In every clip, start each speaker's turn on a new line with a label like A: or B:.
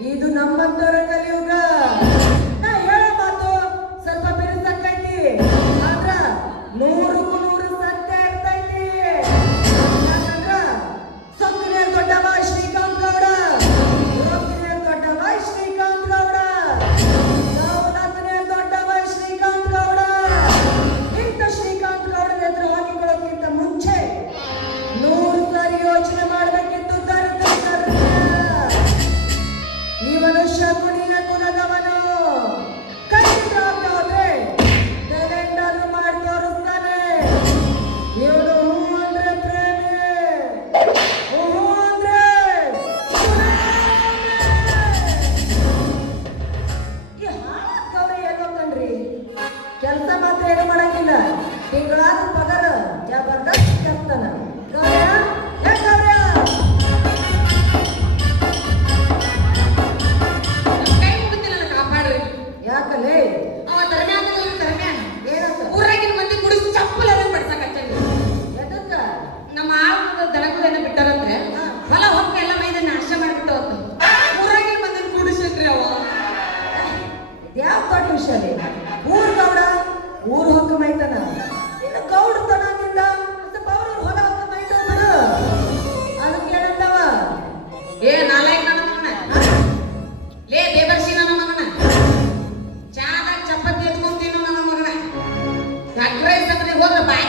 A: ಇದು ನಮ್ಮಂತವರ ಕಲಿಯುಗ. எங்களால்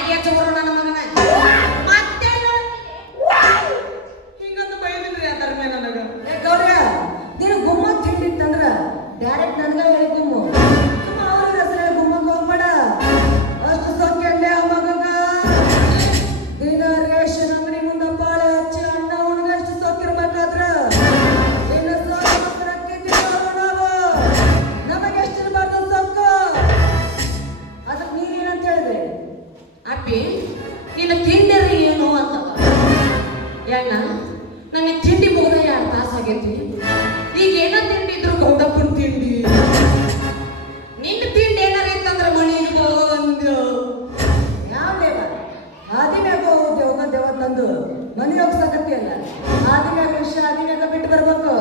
A: Maria Cemurunan ಮನೆ ಹೋಗ್ಸಕತ್ತಿಯಲ್ಲ ಆದಿನ ಕೃಷ್ಣ ಆದಿನಾಗ ಬಿಟ್ಟು ಬರ್ಬೇಕು.